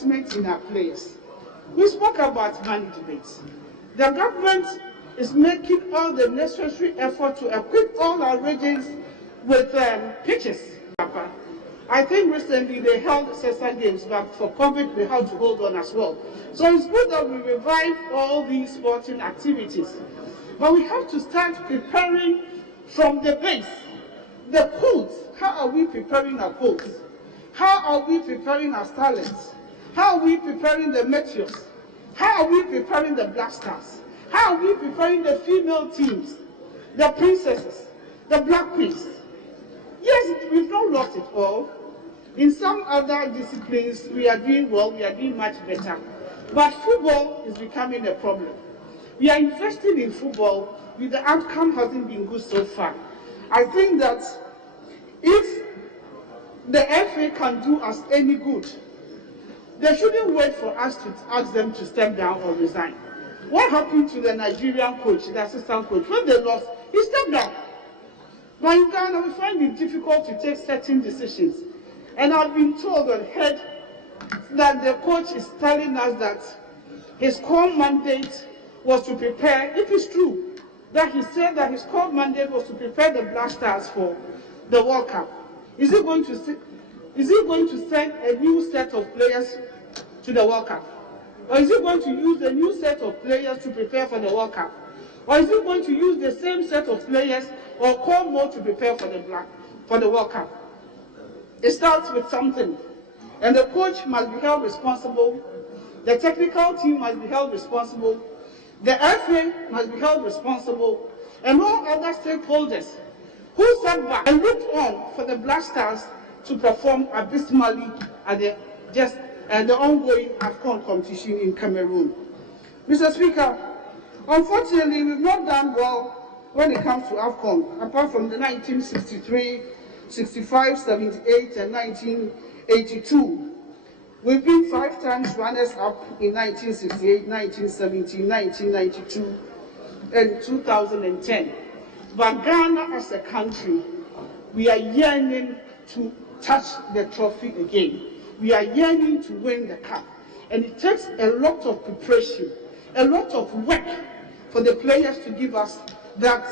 commitment in our players. We spoke about management. The government is making all the necessary effort to equip all our regions with pitches. I think recently they held CESA games, but for COVID we had to hold on as well. So it's good that we revive all these sporting activities. But we have to start preparing from the base. The codes, how are we preparing our codes? How are we preparing our talents? How are we preparing the meteors? How are we preparing the blasters? How are we preparing the female teams, the princesses, the black queens? Yes, we've not lost it all. In some other disciplines, we are doing well, we are doing much better. But football is becoming a problem. We are investing in football, but the outcome hasn't been good so far. I think that if the FA can do us any good, they shouldn't wait for us to ask them to step down or resign. What happened to the Nigerian coach, the assistant coach? When they lost, he stepped down. But in Ghana, we find it difficult to take certain decisions. And I've been told and heard that the coach is telling us that his core mandate was to prepare, if it's true, that he said that his core mandate was to prepare the Blasters for the World Cup. Is he going to send a new set of players to the World Cup? Or is he going to use a new set of players to prepare for the World Cup? Or is he going to use the same set of players or call more to prepare for the World Cup? It starts with something. And the coach must be held responsible. The technical team must be held responsible. The FA must be held responsible. And all other stakeholders who sat back and looked on for the Blasters to perform abysmally at the ongoing AFCON competition in Cameroon. Mr. Speaker, unfortunately, we've not done well when it comes to AFCON, apart from the 1963, 65, 78, and 1982. We've been 5 times runners-up in 1968, 1970, 1992, and 2010. But Ghana as a country, we are yearning to touch the trophy again. We are yearning to win the cup. And it takes a lot of preparation, a lot of work for the players to give us that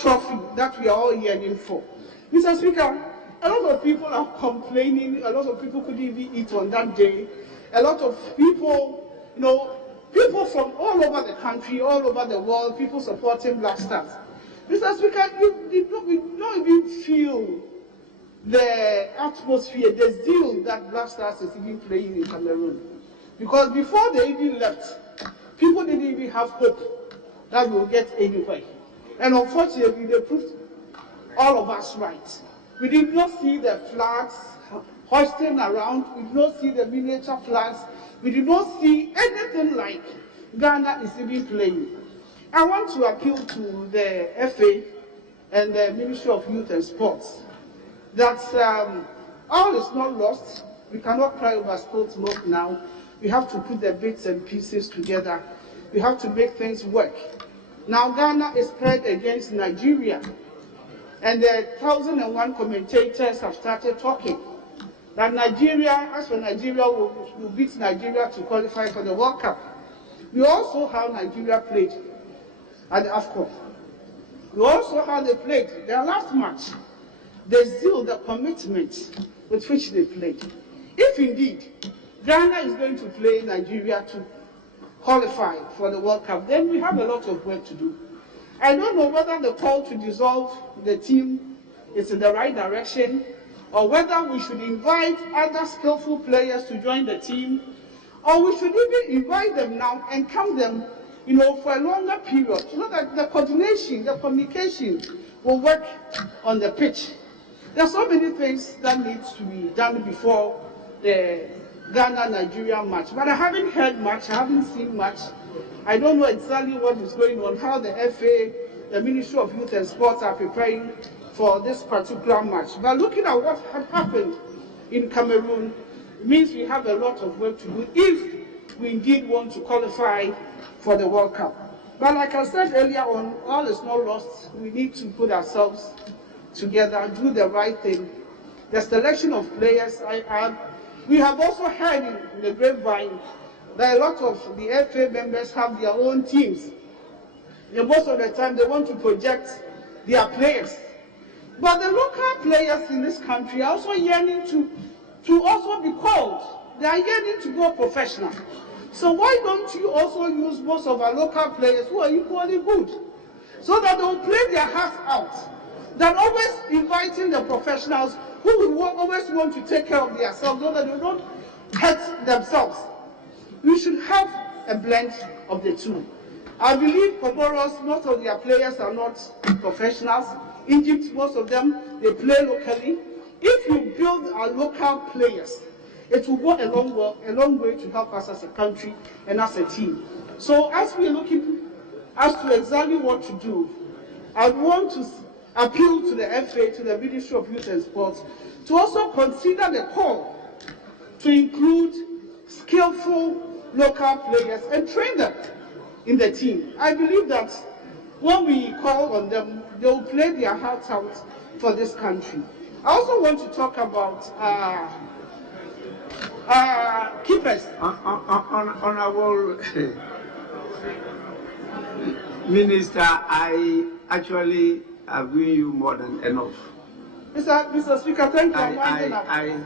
trophy that we are all yearning for. Mr. Speaker, a lot of people are complaining, a lot of people couldn't even eat on that day. A lot of people, people from all over the country, all over the world, people supporting Blasters. Mr. Speaker, we don't even feel the atmosphere, the zeal that Blasters is even playing in Cameroon. Because before they even left, people didn't even have hope that we will get anywhere. And unfortunately, they proved all of us right. We did not see the flags hoisting around. We did not see the miniature flags. We did not see anything like Ghana is even playing. I want to appeal to the FA and the Ministry of Youth and Sports that all is not lost. We cannot cry over spilled milk now. We have to put the bits and pieces together. We have to make things work. Now Ghana is paired against Nigeria. And the 1001 commentators have started talking that Nigeria, as for Nigeria, will beat Nigeria to qualify for the World Cup. We also how Nigeria played at the AFCON. We also how they played their last match. The zeal, the commitment with which they played. If indeed Ghana is going to play Nigeria to qualify for the World Cup, then we have a lot of work to do. I don't know whether the call to dissolve the team is in the right direction, or whether we should invite other skillful players to join the team, or we should even invite them now and count them, for a longer period, so that the coordination, the communication will work on the pitch. There are so many things that need to be done before the Ghana-Nigeria match, but I haven't heard much, I haven't seen much. I don't know exactly what is going on, how the FA, the Ministry of Youth and Sports are preparing for this particular match. But looking at what had happened in Cameroon, it means we have a lot of work to do if we indeed want to qualify for the World Cup. But like I said earlier on, all is not lost. We need to put ourselves together, do the right thing. The selection of players, We have also heard in the grapevine that a lot of the FA members have their own teams. And most of the time they want to project their players. But the local players in this country are also yearning to also be called. They are yearning to go professional. So why don't you also use most of our local players who are equally good, so that they will play their hearts out, than always inviting the professionals who will always want to take care of themselves so that they don't hurt themselves. We should have a blend of the two. I believe Comoros, most of their players are not professionals. Egypt, most of them, they play locally. If you build our local players, it will go a long way to help us as a country and as a team. So as we're looking as to exactly what to do, I want to appeal to the FA, to the Ministry of Youth and Sports, to also consider the call to include skillful local players and train them in the team. I believe that when we call on them, they will play their hearts out for this country. I also want to talk about keepers. Honorable Minister, I actually agree you more than enough. Mr. Speaker, thank you. I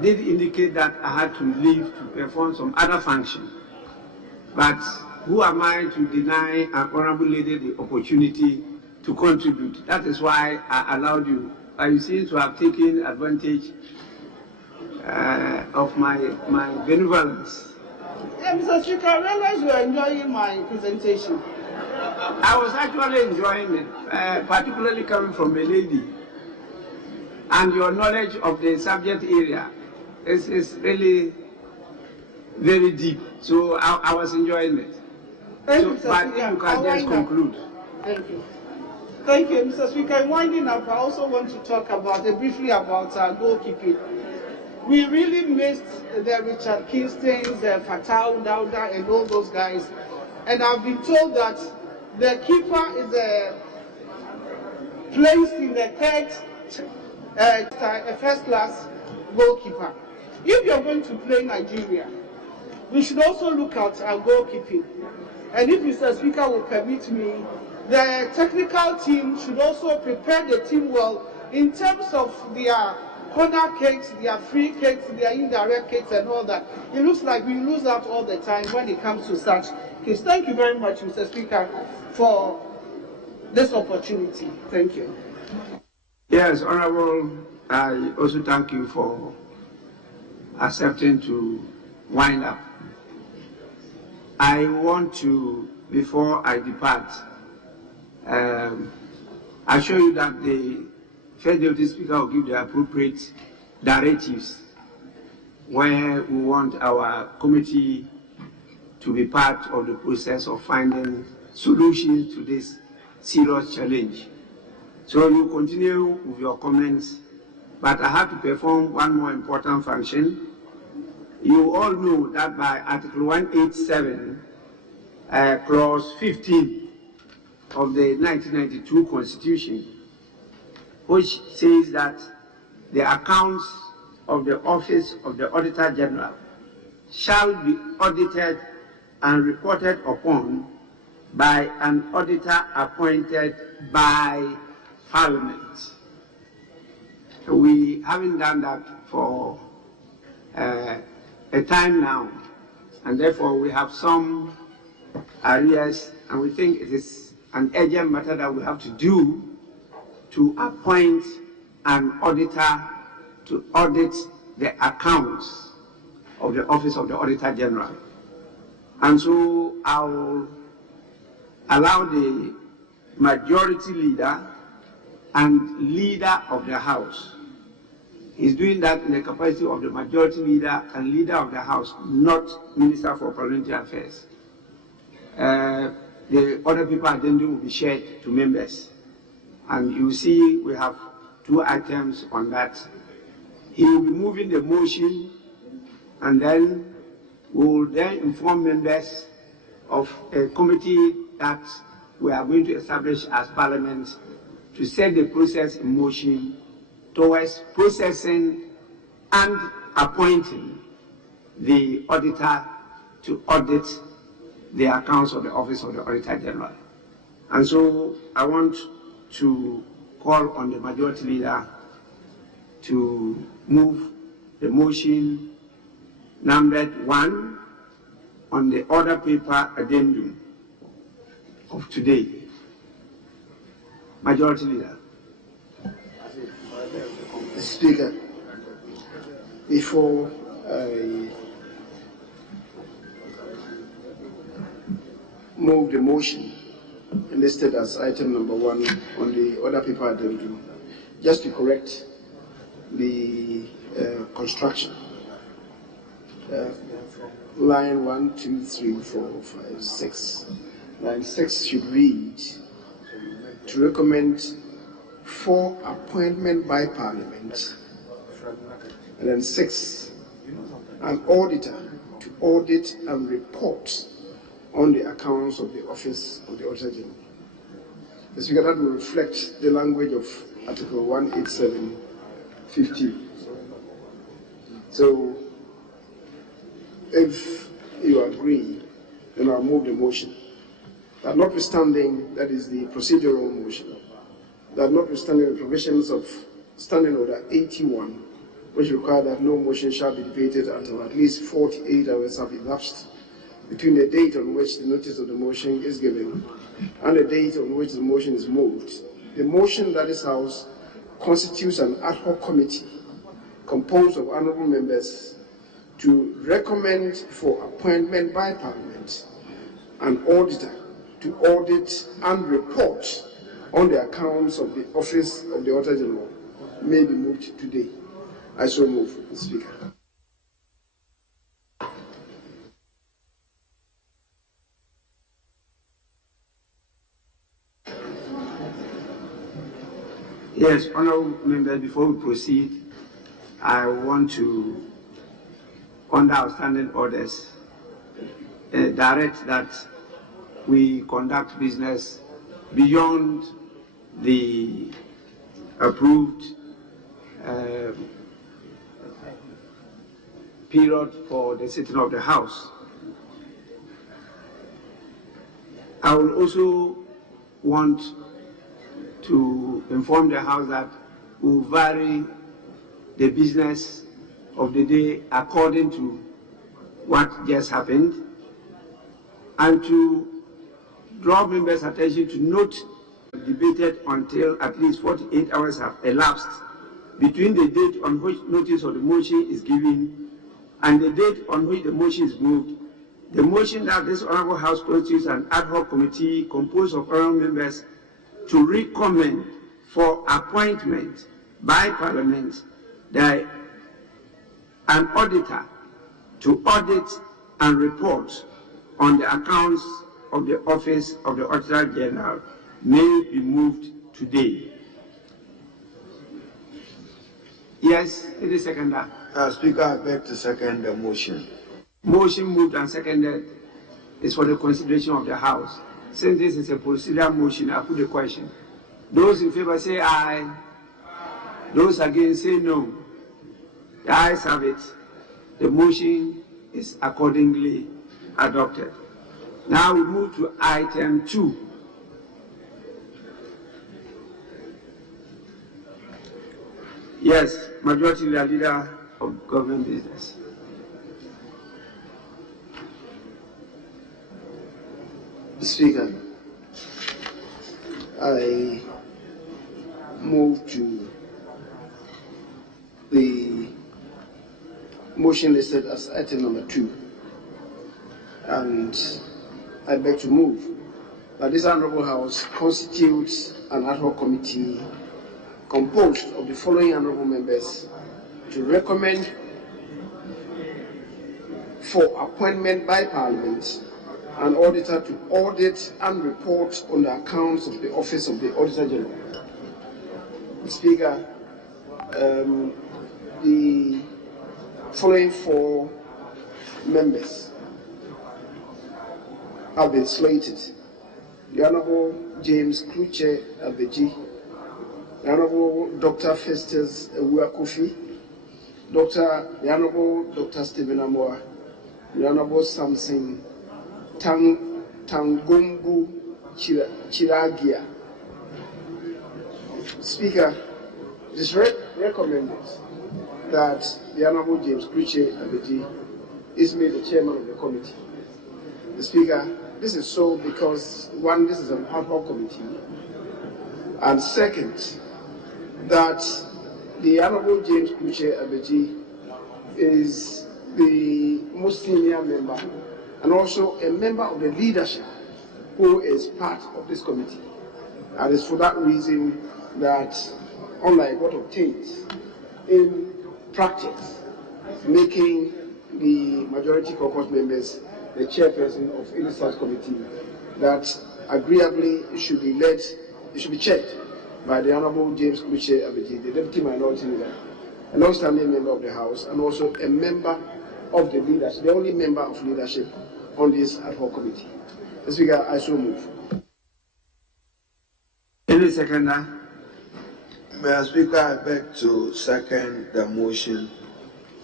did indicate that I had to leave to perform some other function. But who am I to deny an honorable lady the opportunity to contribute? That is why I allowed you. You seem to have taken advantage of my benevolence. Yeah, Mr. Speaker, I realize you are enjoying my presentation. I was actually enjoying it, particularly coming from a lady. And your knowledge of the subject area is really very deep. So I was enjoying it. Thank you, Mr. But Speaker. if you can just conclude. Thank you. Thank you, Mr. Speaker. In winding up, I also want to talk briefly about goalkeeping. We really missed the Richard Kingstons, the Fatau Dauda, and all those guys. And I've been told that the keeper is placed in the first-class goalkeeper. If you're going to play Nigeria, we should also look at our goalkeeping. And if Mr. Speaker will permit me, the technical team should also prepare the team well in terms of their corner kicks, their free kicks, their indirect kicks and all that. It looks like we lose out all the time when it comes to such kicks. Thank you very much, Mr. Speaker, for this opportunity. Thank you. Yes, Honorable, I also thank you for accepting to wind up. I want to, before I depart, assure you that the First Deputy Speaker will give the appropriate directives where we want our committee to be part of the process of finding solutions to this serious challenge. So you continue with your comments, but I have to perform one more important function. You all know that by Article 187, Clause 15 of the 1992 Constitution, which says that the accounts of the Office of the Auditor General shall be audited and reported upon by an auditor appointed by Parliament. We haven't done that for a time now, and therefore we have some areas, and we think it is an urgent matter that we have to do to appoint an auditor to audit the accounts of the Office of the Auditor General. And so I will allow the majority leader and leader of the House. He's doing that in the capacity of the majority leader and leader of the House, not Minister for Parliamentary Affairs. The other people agenda will be shared to members. And you see we have 2 items on that. He will be moving the motion, and then we will then inform members of a committee that we are going to establish as Parliament to set the process in motion towards processing and appointing the auditor to audit the accounts of the Office of the Auditor General. And so I want to call on the Majority Leader to move the motion numbered 1 on the order paper addendum of today. Majority Leader. Speaker, before I move the motion listed as item number 1 on the order paper addendum, just to correct the construction. Line 1, 2, 3, 4, 5, 6. Line 6 should read, to recommend for appointment by Parliament. And then 6, an auditor to audit and report on the accounts of the Office of the Auditor General. The Speaker, that will reflect the language of Article 187(50). So, if you agree, then I'll move the motion. That notwithstanding, that is the procedural motion, that notwithstanding the provisions of Standing Order 81, which require that no motion shall be debated until at least 48 hours have elapsed between the date on which the notice of the motion is given and the date on which the motion is moved. The motion that is housed constitutes an ad hoc committee composed of honourable members to recommend for appointment by Parliament an auditor to audit and report on the accounts of the Office of the Auditor General may be moved today. I so move, Mr. Speaker. Yes, honourable members, before we proceed, I want to, under our standing orders, direct that we conduct business beyond the approved period for the sitting of the House. I will also want to inform the House that we will vary the business of the day according to what just happened, and to draw members' attention to note debated until at least 48 hours have elapsed between the date on which notice of the motion is given and the date on which the motion is moved. The motion that this Honourable House constitutes an ad hoc committee composed of honourable members to recommend for appointment by Parliament an auditor to audit and report on the accounts of the Office of the Auditor General may be moved today. Yes, it is seconded. Speaker, I beg to second the motion. Motion moved and seconded is for the consideration of the House. Since this is a procedural motion, I put the question. Those in favor say aye. Those against say no. The ayes have it. The motion is accordingly adopted. Now we move to item 2. Yes, Majority Leader of Government Business. Speaker, I move to the motion listed as item number 2, and I beg to move that this Honourable House constitutes an ad hoc committee composed of the following honourable members to recommend for appointment by Parliament an auditor to audit and report on the accounts of the Office of the Auditor General. Speaker, the following 4 members have been slated: the Honourable James Kluche Abeji, the Honourable Dr. Festus Ewuakofi, The Honorable Dr. Stephen Amoa, the Honorable Samson Tangumbu Chiragia. Speaker, it is recommended that the Honorable James Kruche Abeji is made the chairman of the committee. The Speaker, this is so because, one, this is an ad hoc committee, and second, that the Honorable James Kruche Abeji is the most senior member and also a member of the leadership who is part of this committee. And it's for that reason that, unlike what obtains in practice, making the majority caucus members the chairperson of any such committee, that agreeably it should be chaired by the Honorable James Kruche Abeji, the Deputy Minority Leader, an outstanding member of the House, and also a member of the leadership, the only member of leadership on this ad hoc committee. Mr. Speaker, I so move. Any seconder? Mr. Speaker, I beg to second the motion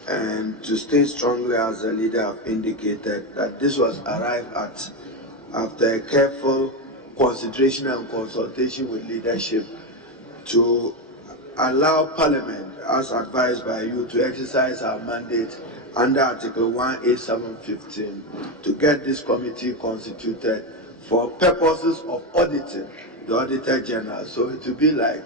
and to state strongly, as the leader have indicated, that this was arrived at after a careful consideration and consultation with leadership to allow Parliament, as advised by you, to exercise our mandate under Article 18715 to get this committee constituted for purposes of auditing the Auditor General. So it will be like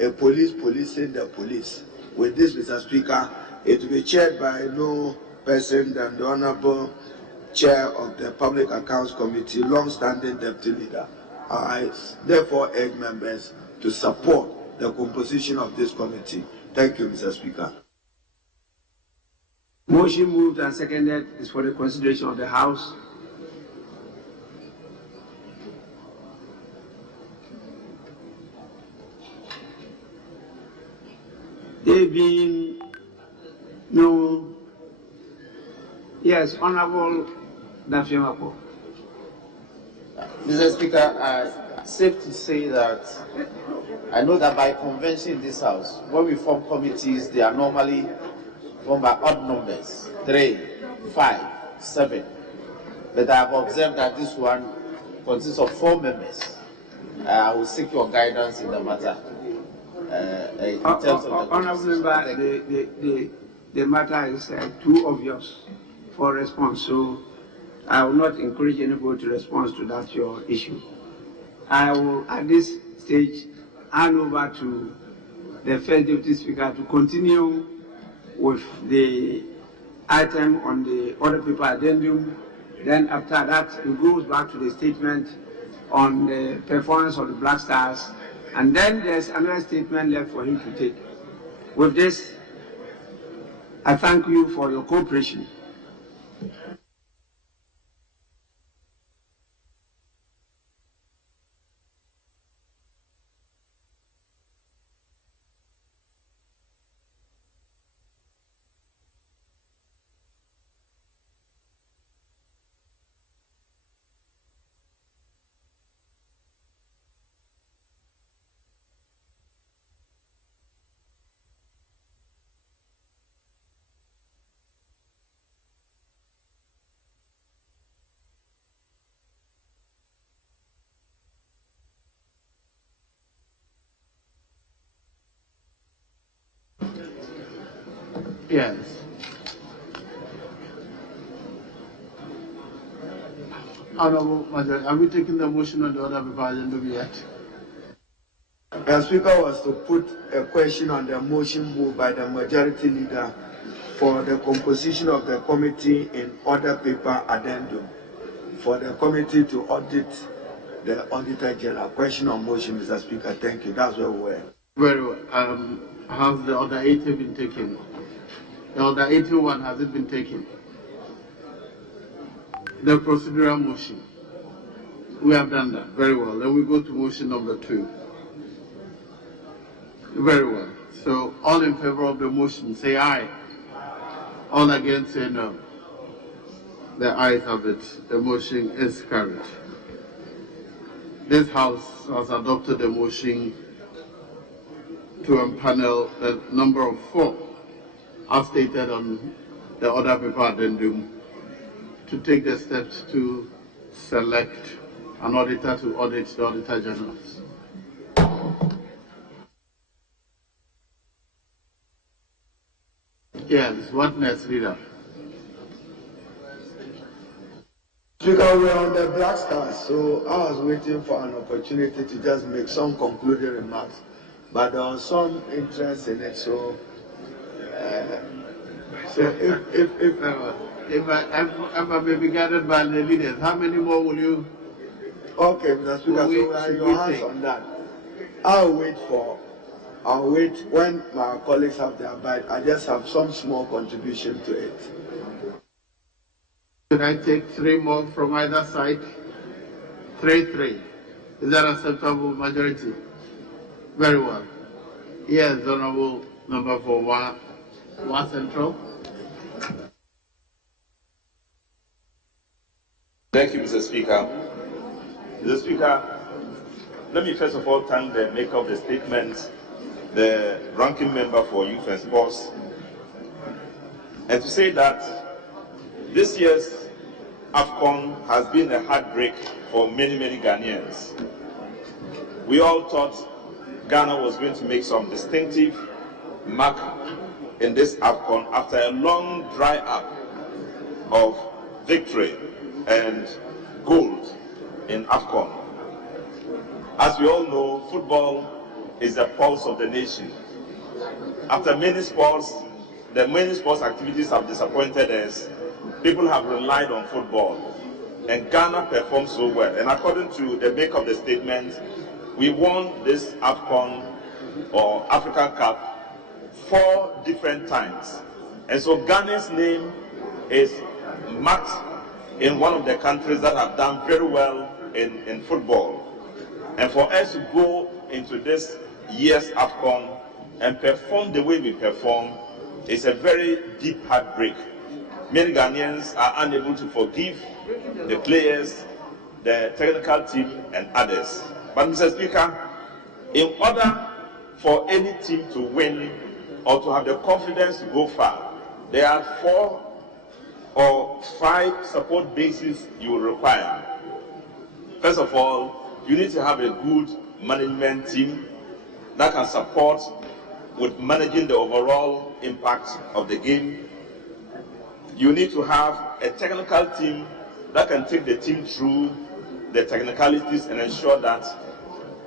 a police policing the police. With this, Mr. Speaker, it will be chaired by no person than the Honorable Chair of the Public Accounts Committee, long-standing Deputy Leader. I therefore urge members to support the composition of this committee. Thank you, Mr. Speaker. Motion moved and seconded is for the consideration of the House. There being no, yes, Honorable Dafiamako. Mr. Speaker, safe to say that I know that by convention in this House, when we form committees, they are normally formed by odd numbers, 3, 5, 7. But I have observed that this one consists of 4 members. I will seek your guidance in the matter. In terms of the Honorable Member, the matter is too obvious for response, so I will not encourage anybody to respond to that your issue. I will, at this stage, hand over to the First Deputy Speaker to continue with the item on the other paper addendum. Then after that, it goes back to the statement on the performance of the Black Stars, and then there's another statement left for him to take. With this, I thank you for your cooperation. Yes. Honorable Majority, have we taken the motion on the other paper addendum yet? The Speaker was to put a question on the motion moved by the Majority Leader for the composition of the committee in other paper addendum for the committee to audit the Auditor General. Question on motion, Mr. Speaker. Thank you. That's where we were. Very well. Has the other 80 been taken? The other 81, has it been taken? The procedural motion. We have done that. Very well. Then we go to motion number 2. Very well. So all in favor of the motion, say aye. All against, say no. The ayes have it. The motion is carried. This House has adopted a motion to empanel the number of 4 as stated on the other paper addendum, to take the steps to select an auditor to audit the Auditor Generals. Yes, what next, leader? Speaker, we're on the Black Stars, so I was waiting for an opportunity to just make some concluding remarks, but there was some interest in it, so if I may be guided by the leaders, how many more will you? Okay, Mr. Speaker, so we are in your hands on that. I'll wait when my colleagues have their bite. I just have some small contribution to it. Should I take 3 more from either side? 3-3. Is that acceptable majority? Very well. Yes, Honorable Member for Wa Central. Thank you, Mr. Speaker. Mr. Speaker, let me first of all thank the maker of the statement, the ranking member for Youth and Sports, and to say that this year's AFCON has been a heartbreak for many, many Ghanaians. We all thought Ghana was going to make some distinctive mark in this AFCON after a long dry up of victory and gold in AFCON. As we all know, football is the pulse of the nation. After many sports, the many sports activities have disappointed us. People have relied on football, and Ghana performed so well. And according to the make of the statement, we won this AFCON or African Cup 4 different times. And so Ghana's name is marked in one of the countries that have done very well in football. And for us to go into this year's AFCON and perform the way we perform is a very deep heartbreak. Many Ghanaians are unable to forgive the players, the technical team, and others. But Mr. Speaker, in order for any team to win or to have the confidence to go far, there are 4 or 5 support bases you will require. First of all, you need to have a good management team that can support with managing the overall impact of the game. You need to have a technical team that can take the team through the technicalities and ensure that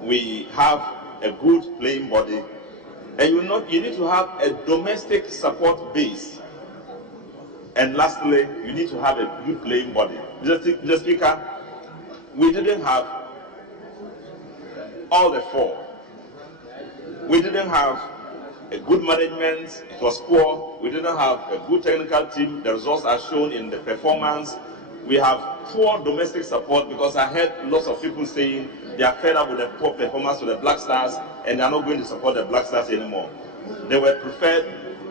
we have a good playing body. And you need to have a domestic support base. And lastly, you need to have a good playing body. Mr. Speaker, we didn't have all the 4. We didn't have a good management, it was poor. We didn't have a good technical team, the results are shown in the performance. We have poor domestic support, because I heard lots of people saying they are fed up with the poor performance of the Black Stars and they are not going to support the Black Stars anymore. They were preferred,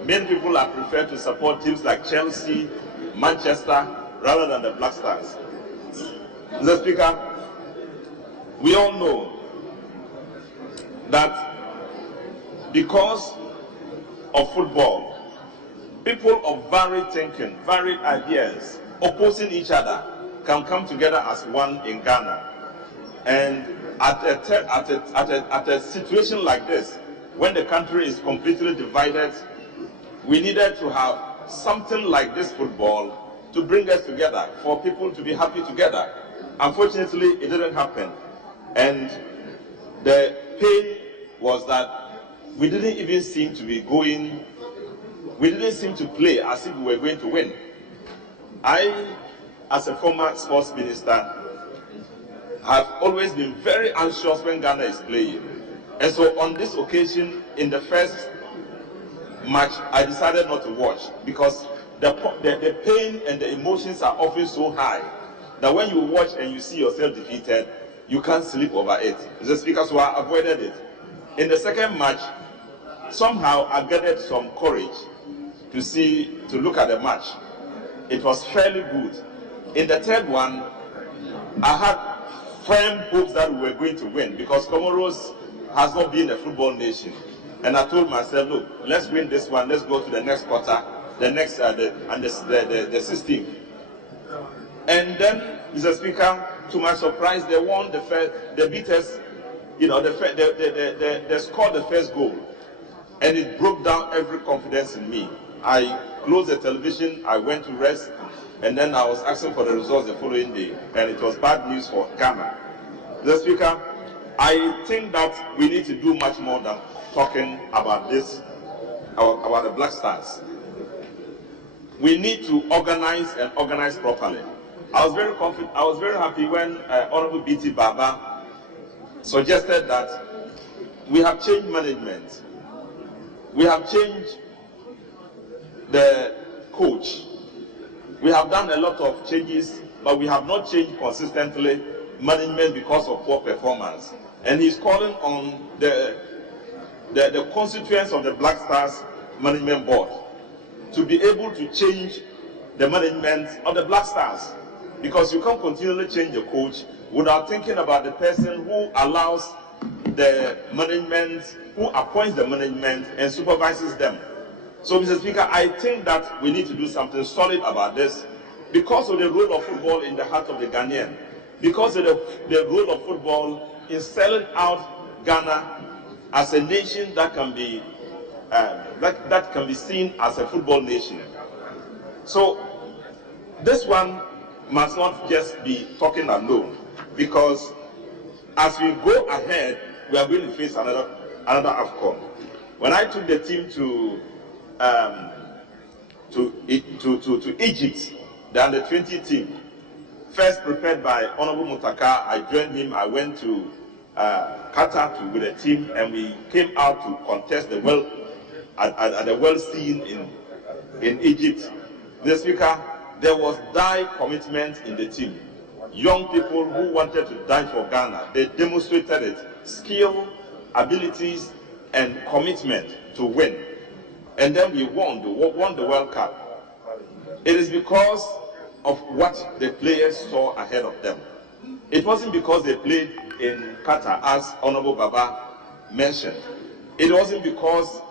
many people are preferred to support teams like Chelsea, Manchester, rather than the Black Stars. Mr. Speaker, we all know that because of football, people of varied thinking, varied ideas, opposing each other, can come together as one in Ghana. And at a situation like this, when the country is completely divided, we needed to have something like this football to bring us together, for people to be happy together. Unfortunately, it didn't happen. And the pain was that we didn't even seem to be going, we didn't seem to play as if we were going to win. I, as a former sports minister, have always been very anxious when Ghana is playing. And so on this occasion, in the first match, I decided not to watch, because the pain and the emotions are often so high that when you watch and you see yourself defeated, you can't sleep over it. Mr. Speaker, so I avoided it. In the second match, somehow I gathered some courage to look at the match. It was fairly good. In the third one, I had firm hopes that we were going to win, because Comoros has not been a football nation. And I told myself, look, let's win this one. Let's go to the next quarter, the 16th. And then, Mr. Speaker, to my surprise, they won the first. They beat us. They scored the first goal, and it broke down every confidence in me. I closed the television. I went to rest, and then I was asking for the results the following day, and it was bad news for Ghana. Mr. Speaker, I think that we need to do much more than talking about this, about the Black Stars. We need to organize and organize properly. I was very confident. I was very happy when Honorable BT Baba suggested that we have changed management. We have changed the coach. We have done a lot of changes, but we have not changed consistently management because of poor performance. And he's calling on the constituents of the Black Stars Management Board to be able to change the management of the Black Stars, because you can't continually change the coach without thinking about the person who allows the management, who appoints the management and supervises them. So, Mr. Speaker, I think that we need to do something solid about this because of the role of football in the heart of the Ghanaian, because of the role of football in selling out Ghana as a nation that can be that can be seen as a football nation. So this one must not just be talking alone, because as we go ahead, we are going to face another AFCON. When I took the team to Egypt, the under-20 team, first prepared by Honorable Mutaka, I joined him. I went to Qatar with the team, and we came out to contest the world at the world scene in Egypt. Mr. Speaker, there was die commitment in the team. Young people who wanted to die for Ghana. They demonstrated it, skill, abilities, and commitment to win. And then we won the World Cup. It is because of what the players saw ahead of them. It wasn't because they played in Qatar, as Honorable Baba mentioned. It wasn't because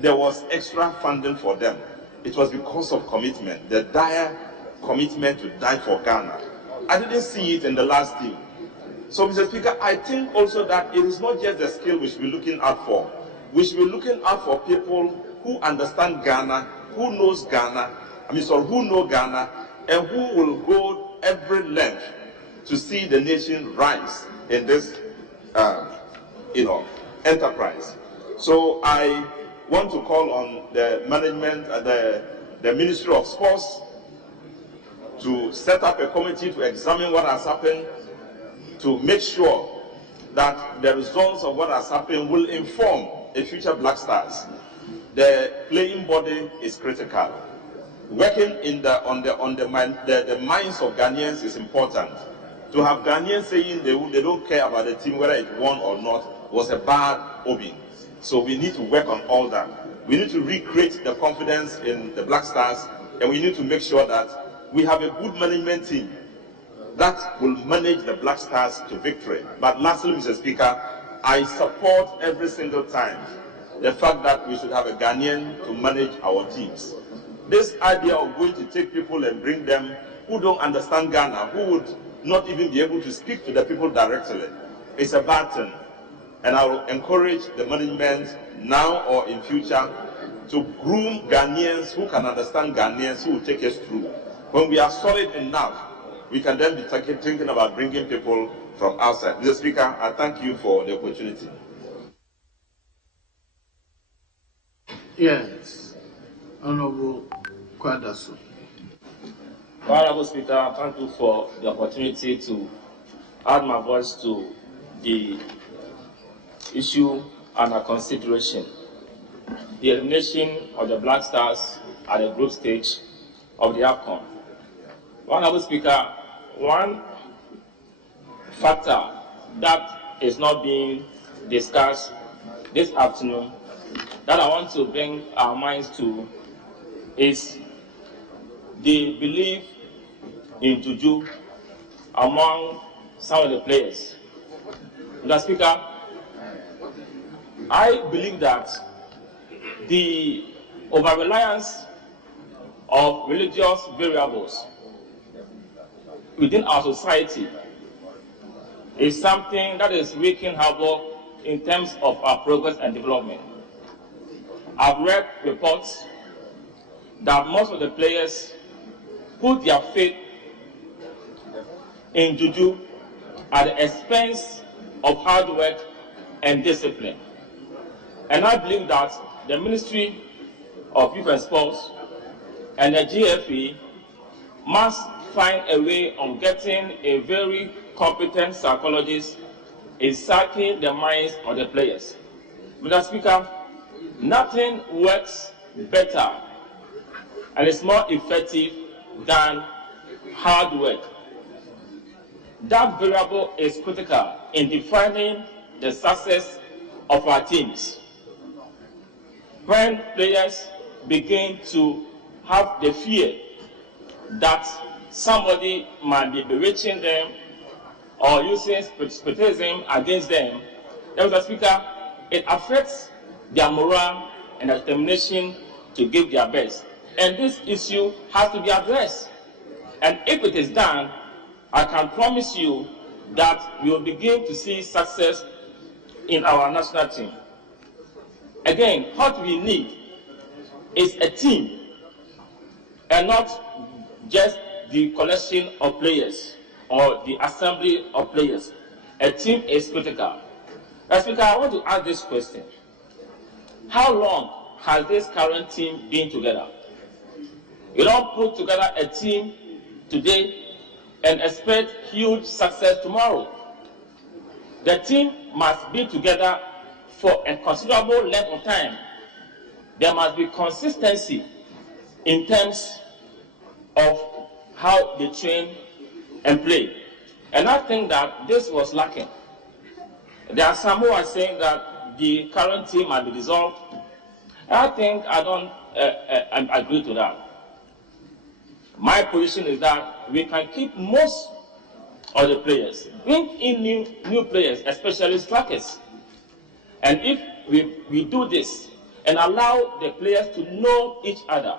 there was extra funding for them. It was because of commitment, the dire commitment to die for Ghana. I didn't see it in the last team. So, Mr. Speaker, I think also that it is not just the skill we should be looking out for. We should be looking out for people who understand Ghana, who knows Ghana, who know Ghana, and who will go every length to see the nation rise in this, enterprise. So I want to call on the management, the Ministry of Sports, to set up a committee to examine what has happened, to make sure that the results of what has happened will inform a future Black Stars. The playing body is critical. Working on the minds of Ghanaians is important. To have Ghanaians saying they don't care about the team, whether it won or not, was a bad omen. So we need to work on all that. We need to recreate the confidence in the Black Stars, and we need to make sure that we have a good management team that will manage the Black Stars to victory. But lastly, Mr. Speaker, I support every single time the fact that we should have a Ghanaian to manage our teams. This idea of going to take people and bring them who don't understand Ghana, who would not even be able to speak to the people directly, is a bad thing. And I will encourage the management now or in future to groom Ghanaians who can understand Ghanaians, who will take us through. When we are solid enough, we can then be thinking about bringing people from outside. Mr. Speaker, I thank you for the opportunity. Yes, Honorable Kwadaso. Honorable Speaker, thank you for the opportunity to add my voice to the issue under consideration. The elimination of the Black Stars at the group stage of the AFCON. Honorable Speaker, one factor that is not being discussed this afternoon that I want to bring our minds to is the belief in juju among some of the players. Mr. Speaker, I believe that the over-reliance of religious variables within our society is something that is wreaking havoc in terms of our progress and development. I've read reports that most of the players put their faith in juju at the expense of hard work and discipline. And I believe that the Ministry of Youth and Sports and the GFE must find a way of getting a very competent psychologist in searching the minds of the players. Mr. Speaker, nothing works better and is more effective than hard work. That variable is critical in defining the success of our teams. When players begin to have the fear that somebody might be bewitching them or using spiritism against them, then, Mr. Speaker, it affects their morale and their determination to give their best. And this issue has to be addressed. And if it is done, I can promise you that we will begin to see success in our national team. Again, what we need is a team and not just the collection of players or the assembly of players. A team is critical. Mr. Speaker, I want to ask this question. How long has this current team been together? You don't put together a team today and expect huge success tomorrow. The team must be together for a considerable length of time. There must be consistency in terms of how they train and play. And I think that this was lacking. There are some who are saying that the current team might be dissolved. I think I don't agree to that. My position is that we can keep most of the players, bring in new players, especially strikers. And if we do this and allow the players to know each other,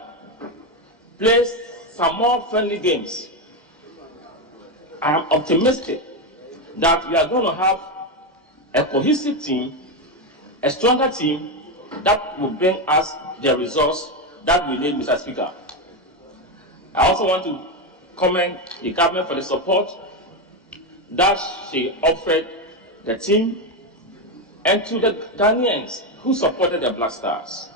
play some more friendly games, I am optimistic that we are going to have a cohesive team, a stronger team that will bring us the results that we need, Mr. Speaker. I also want to commend the government for the support that she offered the team and to the Ghanaians who supported the Black Stars.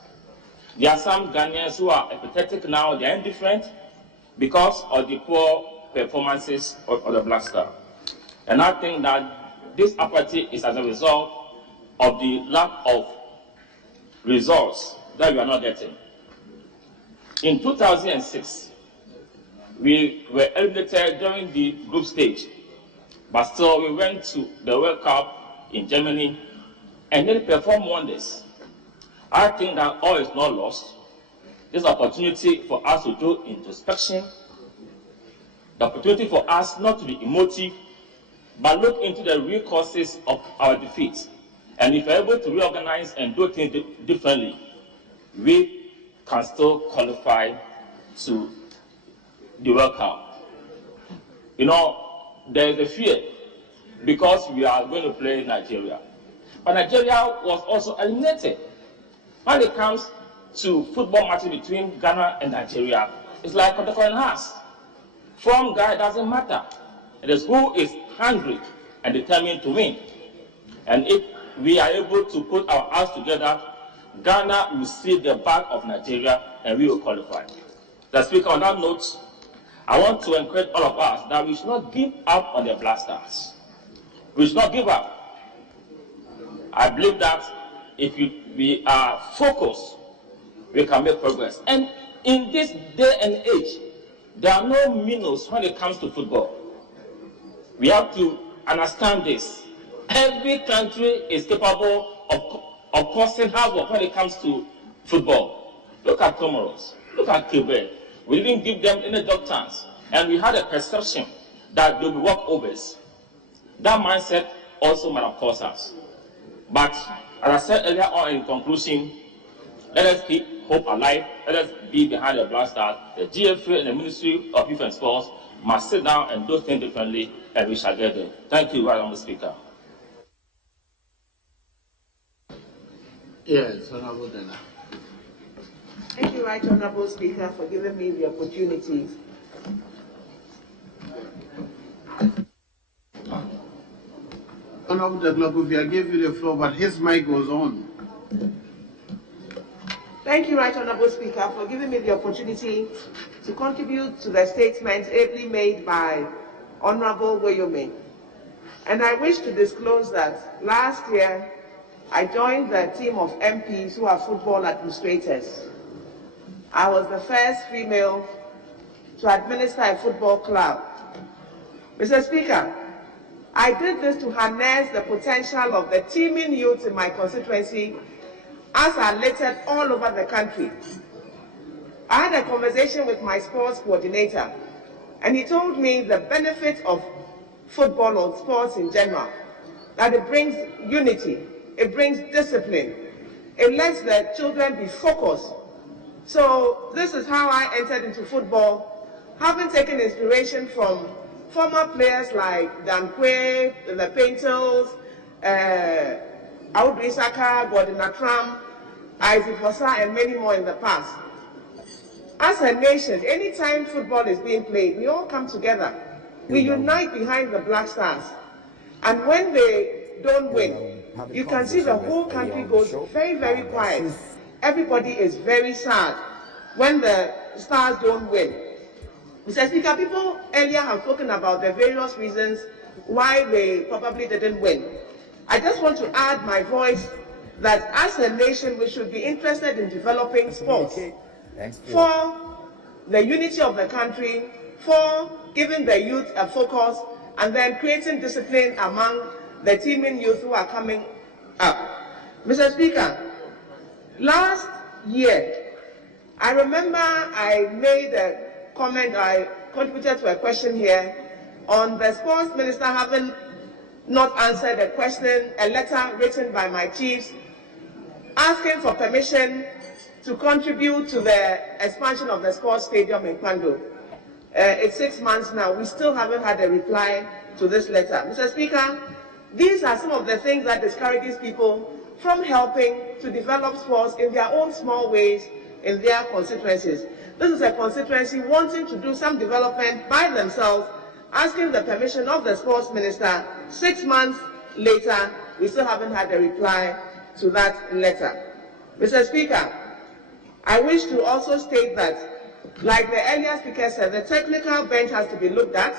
There are some Ghanaians who are apathetic now, they are indifferent because of the poor performances of the Black Star. And I think that this apathy is as a result of the lack of results that we are not getting. In 2006, we were eliminated during the group stage, but still we went to the World Cup in Germany and then performed wonders. I think that all is not lost. This opportunity for us to do introspection, the opportunity for us not to be emotive, but look into the real causes of our defeat. And if we're able to reorganize and do things differently, we can still qualify to the World Cup. You know, there is a fear because we are going to play Nigeria. But Nigeria was also eliminated. When it comes to football matches between Ghana and Nigeria, it's like a coin house. From guy doesn't matter. It is who is hungry and determined to win. And if we are able to put our hearts together, Ghana will see the back of Nigeria and we will qualify. The Speaker, on that note, I want to encourage all of us that we should not give up on the Black Stars. We should not give up. I believe that if we are focused, we can make progress. And in this day and age, there are no minnows when it comes to football. We have to understand this. Every country is capable of causing havoc when it comes to football. Look at Comoros. Look at Quebec. We didn't give them any doctors. And we had a perception that they'll be walkovers. That mindset also might have caused us. But as I said earlier on in conclusion, let us keep hope alive. Let us be behind the Black Stars. The GFA and the Ministry of Youth and Sports must sit down and do things differently, and we shall get there. Thank you, Madam Speaker. Yes, Honorable Dana. Thank you, Right Honorable Speaker, for giving me the opportunity. Honorable Deglogovi, I gave you the floor, but his mic goes on. Thank you, Right Honorable Speaker, for giving me the opportunity to contribute to the statement ably made by Honorable Weyome. And I wish to disclose that last year, I joined the team of MPs who are football administrators. I was the first female to administer a football club. Mr. Speaker, I did this to harness the potential of the teeming youth in my constituency as are littered all over the country. I had a conversation with my sports coordinator, and he told me the benefit of football or sports in general, that it brings unity, it brings discipline, it lets the children be focused. So this is how I entered into football, having taken inspiration from former players like Dan Kwe, the Painters, Audu Isaka, Gordon Atram, Isaac Fossa, and many more in the past. As a nation, anytime football is being played, we all come together. We unite behind the Black Stars. And when they don't win, you can see the whole country goes very, very quiet. Everybody is very sad when the Stars don't win. Mr. Speaker, people earlier have spoken about the various reasons why they probably didn't win. I just want to add my voice that as a nation, we should be interested in developing sports for the unity of the country, for giving the youth a focus, and then creating discipline among the teeming youth who are coming up. Mr. Speaker, last year, I remember I made a comment, I contributed to a question here on the sports minister having not answered a question, a letter written by my chiefs asking for permission to contribute to the expansion of the sports stadium in Kwando. It's 6 months now. We still haven't had a reply to this letter. Mr. Speaker, these are some of the things that discourages people from helping to develop sports in their own small ways in their constituencies. This is a constituency wanting to do some development by themselves, asking the permission of the sports minister. 6 months later, we still haven't had a reply to that letter. Mr. Speaker, I wish to also state that, like the earlier speaker said, the technical bench has to be looked at,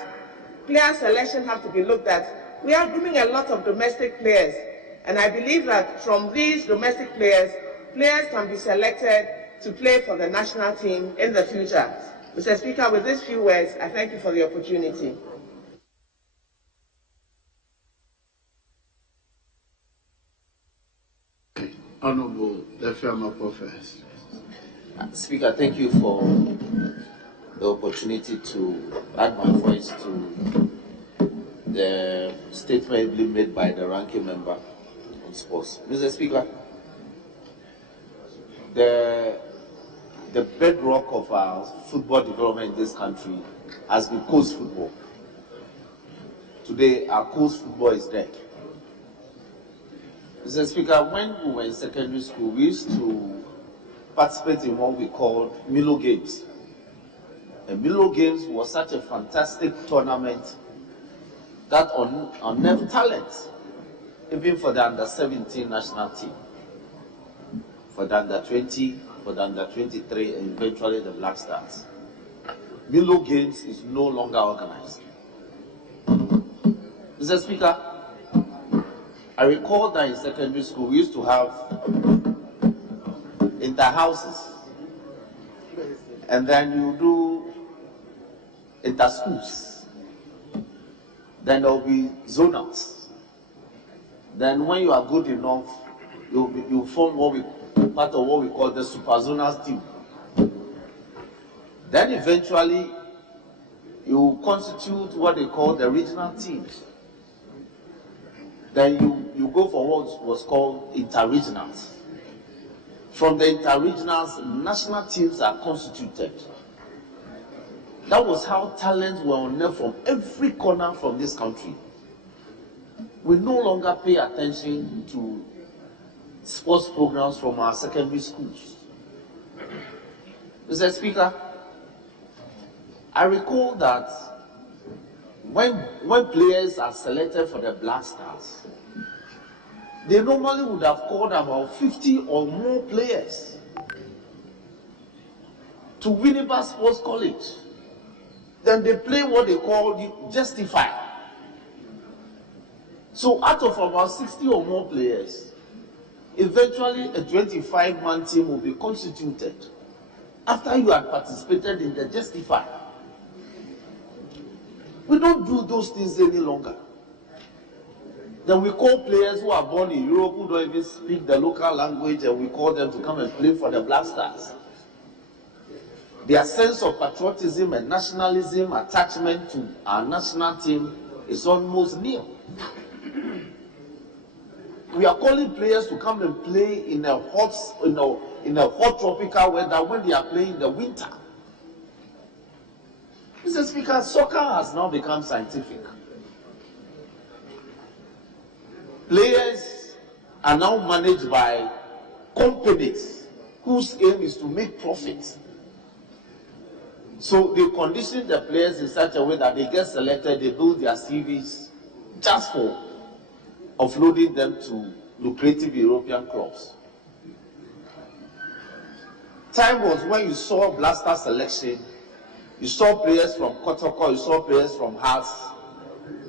player selection has to be looked at. We are grooming a lot of domestic players, and I believe that from these domestic players, players can be selected to play for the national team in the future. Mr. Speaker, with these few words, I thank you for the opportunity. Honorable Defema first. Speaker, thank you for the opportunity to add my voice to the statement made by the ranking member on sports. Mr. Speaker, the bedrock of our football development in this country has been coast football. Today, our coast football is dead. Mr. Speaker, when we were in secondary school, we used to participate in what we called Milo Games. The Milo Games was such a fantastic tournament that unnerved talent, even for the under-17 national team, for the under-20, for the under-23, and eventually the Black Stars. Milo Games is no longer organized. Mr. Speaker, I recall that in secondary school we used to have inter-houses, and then you do inter-schools, then there will be zonals. Then when you are good enough, you form part of what we call the super zonals team. Then eventually you constitute what they call the regional teams. Then you you go for what was called interregionals. From the interregionals, national teams are constituted. That was how talents were unearthed from every corner from this country. We no longer pay attention to sports programs from our secondary schools. Mr. Speaker, I recall that when players are selected for the Black Stars, they normally would have called about 50 or more players to Winnipeg Sports College. Then they play what they call the justify. So out of about 60 or more players, eventually a 25-man team will be constituted after you had participated in the justify. We don't do those things any longer. Then we call players who are born in Europe who don't even speak the local language, and we call them to come and play for the Black Stars. Their sense of patriotism and nationalism, attachment to our national team is almost nil. We are calling players to come and play in a hot tropical weather when they are playing in the winter. Mr. Speaker, soccer has now become scientific. Players are now managed by companies whose aim is to make profit. So they condition the players in such a way that they get selected, they build their CVs just for offloading them to lucrative European clubs. Time was when you saw Blaster selection, you saw players from Kotoko, you saw players from Hearts,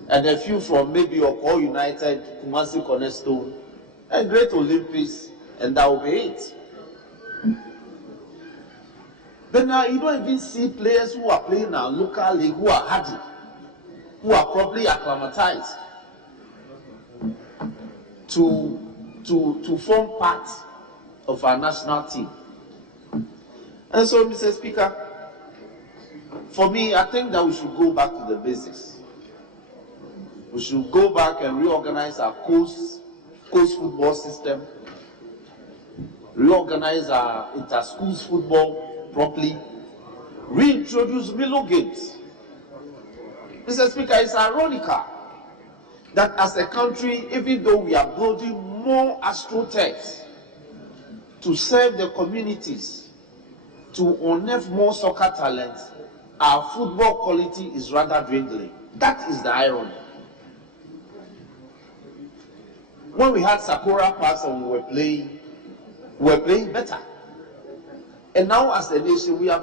and a few from maybe Oko United, Kumasi Cornerstone, and Great Olympics, and that will be it. But now you don't even see players who are playing in our local league who are hardy, who are properly acclimatized to form part of our national team. And so, Mr. Speaker, for me, I think that we should go back to the basics. We should go back and reorganize our coast football system, reorganize our inter-schools football properly, reintroduce Milo games. Mr. Speaker, it's ironical that as a country, even though we are building more astroturfs to serve the communities, to unearth more soccer talent, our football quality is rather dwindling. That is the irony. When we had Sakura Pass and we were playing better. And now as a nation, we have